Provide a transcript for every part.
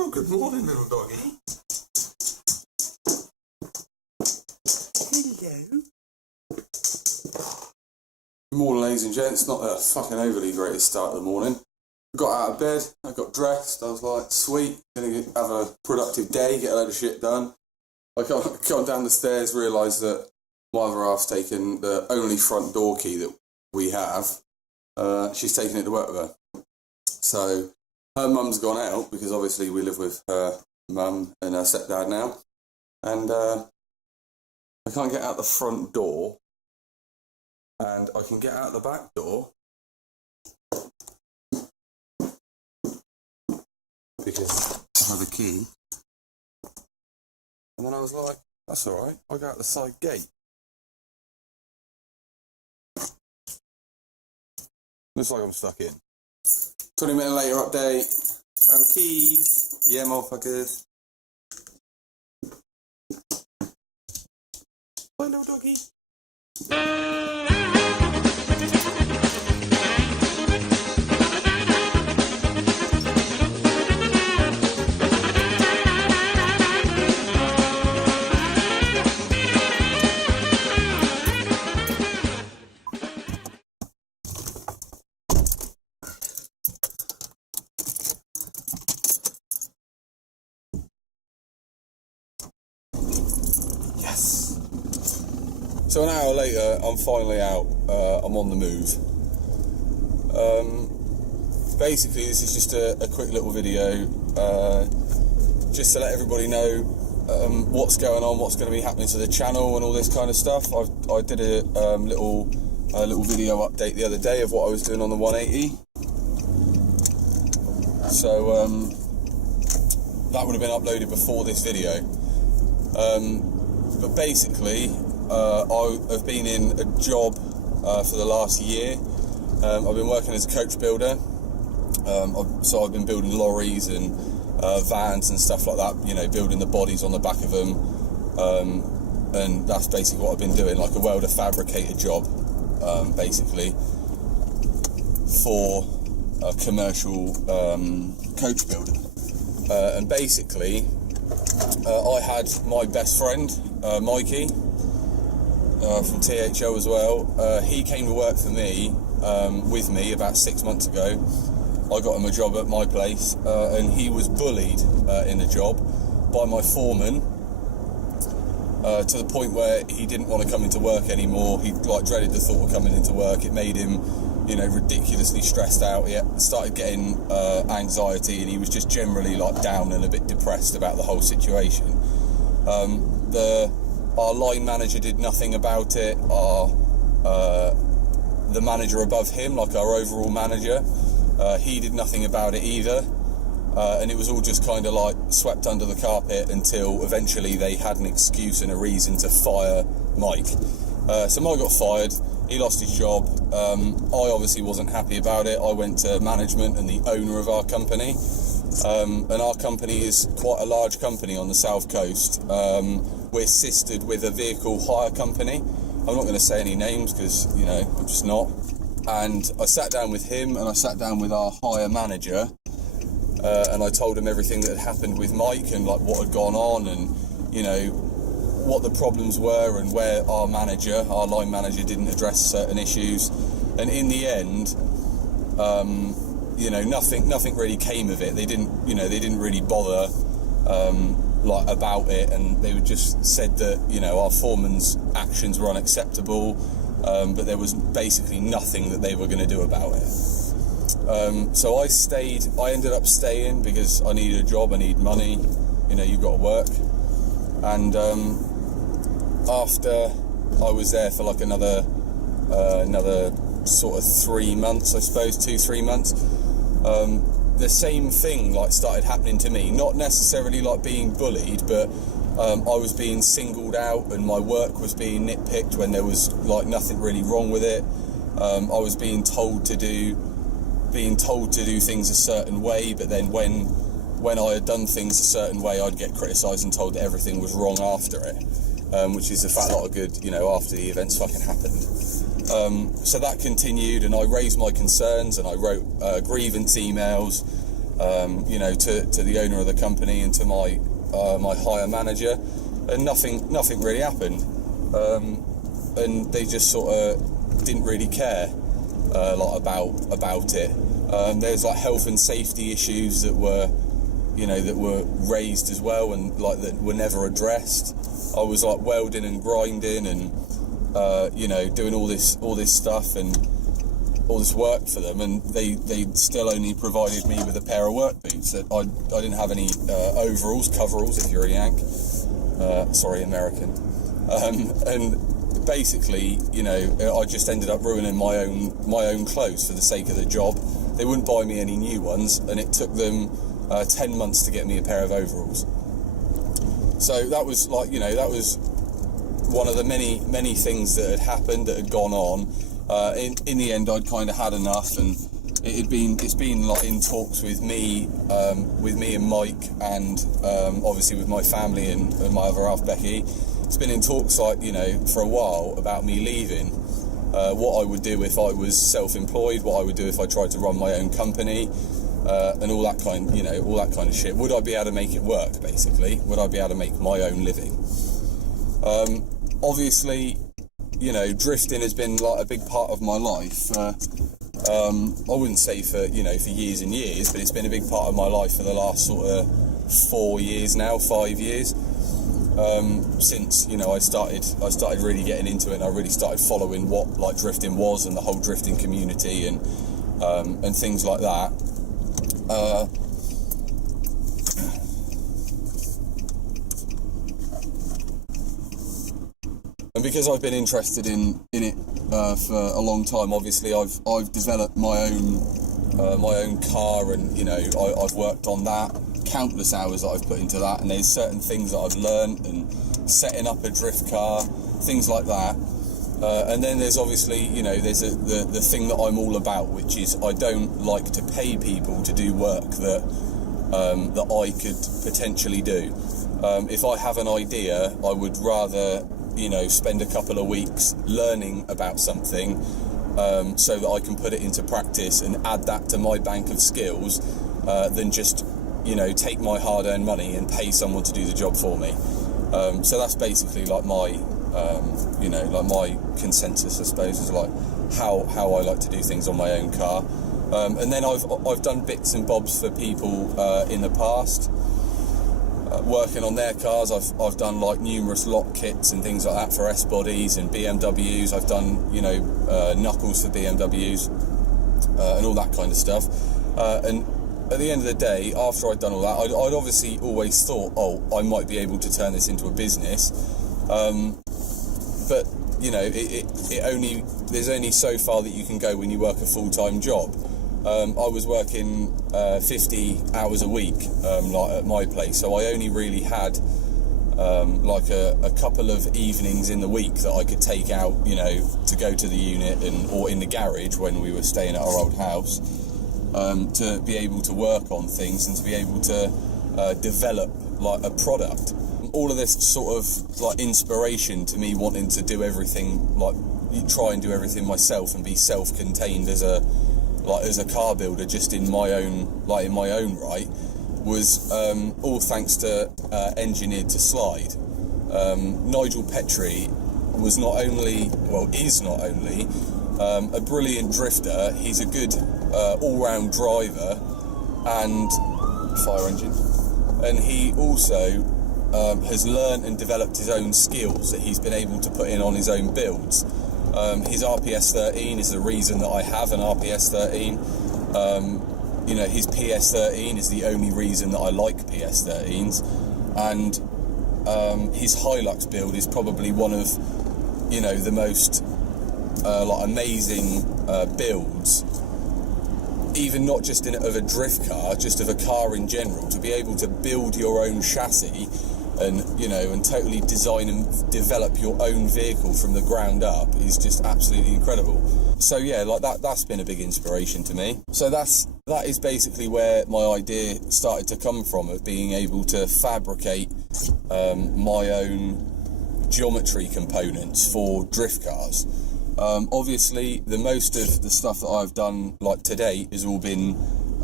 Oh, good morning, little doggy. Hello. Good morning, ladies and gents. Not a fucking overly great start of the morning. I got out of bed, I got dressed, I was like, sweet, gonna have a productive day, get a load of shit done. I got down the stairs, realised that my other half's taken the only front door key that we have. She's taken it to work with her. So her mum's gone out, because obviously we live with her mum and her stepdad now. And I can't get out the front door. And I can get out the back door because I have a key. And then I was like, that's alright, I'll go out the side gate. Looks like I'm stuck in. 20 minutes later, update. Found keys. Yeah, motherfuckers. Bye, little doggy. Yes. So an hour later, I'm finally out. I'm on the move. Basically, this is just a quick little video, just to let everybody know what's going on, what's going to be happening to the channel, and all this kind of stuff. I did a little video update the other day of what I was doing on the 180. So that would have been uploaded before this video. But basically, I have been in a job for the last year. I've been working as a coach builder. So I've been building lorries and vans and stuff like that, you know, building the bodies on the back of them. And that's basically what I've been doing, like a welder fabricator job, basically, for a commercial coach builder. And basically, I had my best friend, Mikey, from THO as well. He came to work for me, with me about 6 months ago. I got him a job at my place, and he was bullied in the job by my foreman, to the point where he didn't want to come into work anymore. He dreaded the thought of coming into work. It made him, you know, ridiculously stressed out. He started getting anxiety, and he was just generally down and a bit depressed about the whole situation. Our line manager did nothing about it. The manager above him, our overall manager, he did nothing about it either. And it was all just kind of swept under the carpet until eventually they had an excuse and a reason to fire Mike. So Mike got fired. He lost his job. I obviously wasn't happy about it. I went to management and the owner of our company. And our company is quite a large company on the south coast. We're sistered with a vehicle hire company. I'm not going to say any names because, you know, I'm just not. And I sat down with him and I sat down with our hire manager. And I told him everything that had happened with Mike and what had gone on, and, you know, what the problems were, and where our line manager didn't address certain issues. And in the end, you know, nothing really came of it. They didn't really bother about it, and they just said that, you know, our foreman's actions were unacceptable, but there was basically nothing that they were going to do about it. So I ended up staying because I needed a job, I need money, you know, you've got to work. And after I was there for another sort of 3 months, I suppose, 2-3 months, the same thing started happening to me. Not necessarily being bullied, but I was being singled out, and my work was being nitpicked when there was nothing really wrong with it. I was being told to do things a certain way, but then when I had done things a certain way, I'd get criticised and told that everything was wrong after it, which is the fact not a good, you know, after the events fucking happened. So that continued, and I raised my concerns, and I wrote grievance emails, you know, to the owner of the company and to my hire manager, and nothing really happened, and they just sort of didn't really care about it. There's like health and safety issues that were raised as well, and like that were never addressed. I was like welding and grinding and doing all this stuff and all this work for them, and they still only provided me with a pair of work boots. That I didn't have any coveralls if you're a Yank, American, and basically, I just ended up ruining my own clothes for the sake of the job. They wouldn't buy me any new ones, and it took them 10 months to get me a pair of overalls. So that was that was one of the many things that had happened, that had gone on. In the end, I'd kind of had enough, and it's been like in talks with me and Mike, and obviously with my family and my other half Becky. It's been in talks for a while about me leaving. What I would do if I was self-employed, what I would do if I tried to run my own company, and all that kind of shit. Would I be able to make it work? Basically, would I be able to make my own living? Obviously, drifting has been like a big part of my life. I wouldn't say for years and years, but it's been a big part of my life for the last sort of 5 years. Since I started really getting into it, and I really started following what like drifting was and the whole drifting community and things like that. And because I've been interested in it for a long time, obviously I've developed my own car, and I've worked on that. Countless hours that I've put into that, and there's certain things that I've learned, and setting up a drift car, things like that. And then there's obviously there's the thing that I'm all about, which is I don't like to pay people to do work that I could potentially do. If I have an idea, I would rather spend a couple of weeks learning about something, so that I can put it into practice and add that to my bank of skills, than just take my hard-earned money and pay someone to do the job for me. So that's basically like my my consensus, I suppose, is like how I like to do things on my own car. And then I've done bits and bobs for people in the past, working on their cars. I've done like numerous lock kits and things like that for S-bodies and BMWs. I've done knuckles for BMWs and all that kind of stuff. And at the end of the day, after I'd done all that, I'd obviously always thought, I might be able to turn this into a business. But there's only so far that you can go when you work a full-time job. I was working 50 hours a week, like at my place, so I only really had like a couple of evenings in the week that I could take out, to go to the unit or in the garage when we were staying at our old house, to be able to work on things and to be able to develop like a product. All of this sort of like inspiration to me wanting to do everything, like try and do everything myself and be self-contained as a car builder, just in my own right, was all thanks to Engineered to Slide. Nigel Petrie is not only a brilliant drifter, he's a good all-round driver and fire engine, and he also has learned and developed his own skills that he's been able to put in on his own builds. His RPS 13 is the reason that I have an RPS 13. His PS 13 is the only reason that I like PS 13s, and his Hilux build is probably one of the most like amazing builds, even not just of a drift car, just of a car in general. To be able to build your own chassis and totally design and develop your own vehicle from the ground up is just absolutely incredible. So yeah, like that's been a big inspiration to me. So that is basically where my idea started to come from, of being able to fabricate my own geometry components for drift cars. Obviously, the most of the stuff that I've done like to date has all been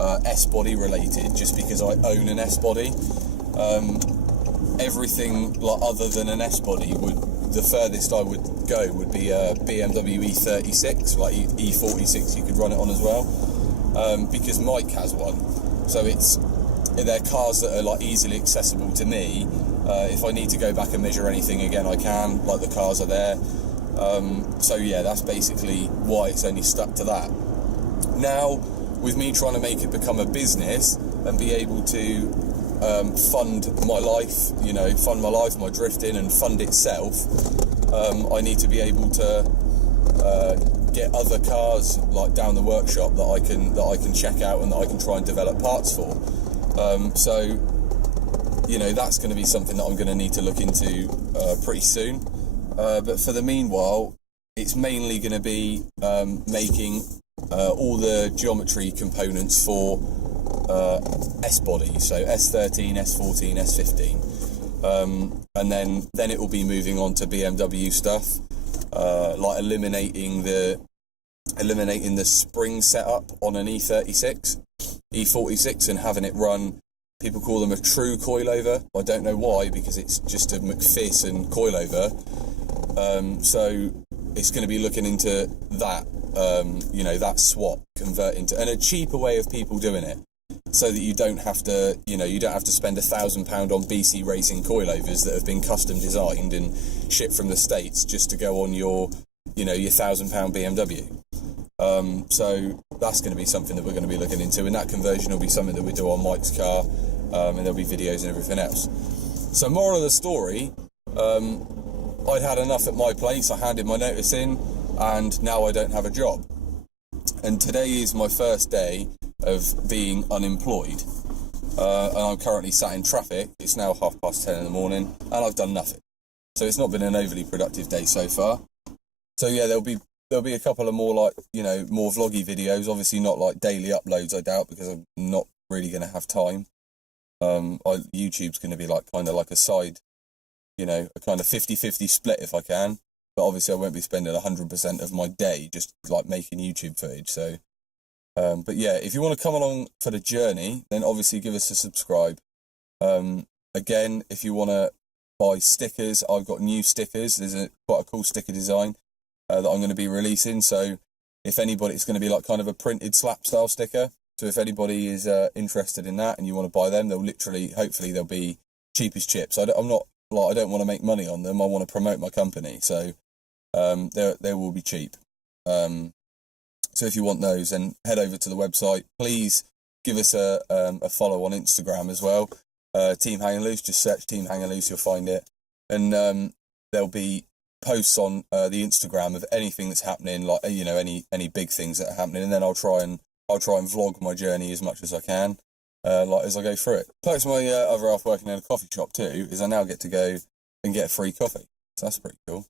S-body related, just because I own an S-body. Everything like other than an S-body the furthest I would go would be a BMW E36, like E46 you could run it on as well, because Mike has one. So they're cars that are like easily accessible to me. If I need to go back and measure anything again, I can, like the cars are there. So yeah, that's basically why it's only stuck to that. Now, with me trying to make it become a business and be able to fund my life, my drifting and fund itself, I need to be able to get other cars like down the workshop that I can check out and that I can try and develop parts for. So that's going to be something that I'm going to need to look into pretty soon. But for the meanwhile, it's mainly going to be making all the geometry components for S-body, so S13, S14, S15, and then it will be moving on to BMW stuff, like eliminating the spring setup on an E36, E46, and having it run. People call them a true coilover. I don't know why, because it's just a McPherson coilover. So it's going to be looking into that, that swap, converting to, and a cheaper way of people doing it, so that you don't have to, spend £1,000 on BC Racing coilovers that have been custom designed and shipped from the States just to go on your £1,000 BMW. So that's going to be something that we're going to be looking into, and that conversion will be something that we do on Mike's car, and there'll be videos and everything else. So moral of the story, I'd had enough at my place. I handed my notice in, and now I don't have a job. And today is my first day of being unemployed, and I'm currently sat in traffic. It's now 10:30 in the morning, and I've done nothing. So it's not been an overly productive day so far. So yeah, there'll be a couple of more more vloggy videos. Obviously not like daily uploads, I doubt, because I'm not really going to have time. YouTube's going to be kind of like a side, a kind of 50-50 split if I can. But obviously I won't be spending 100% of my day just like making YouTube footage. So, but yeah, if you want to come along for the journey, then obviously give us a subscribe. Again, if you want to buy stickers, I've got new stickers. There's quite a cool sticker design that I'm going to be releasing. So if anybody, it's going to be like kind of a printed slap style sticker. So if anybody is interested in that and you want to buy them, hopefully they'll be cheap as chips. I don't want to make money on them. I want to promote my company. So they will be cheap. So if you want those, then head over to the website. Please give us a follow on Instagram as well. Team Hang and Loose, just search Team Hang and Loose, you'll find it. And there'll be posts on the Instagram of anything that's happening, like any big things that are happening, and then I'll try and vlog my journey as much as I can, as I go through it. Plus, my other half working in a coffee shop too, is I now get to go and get a free coffee. So that's pretty cool.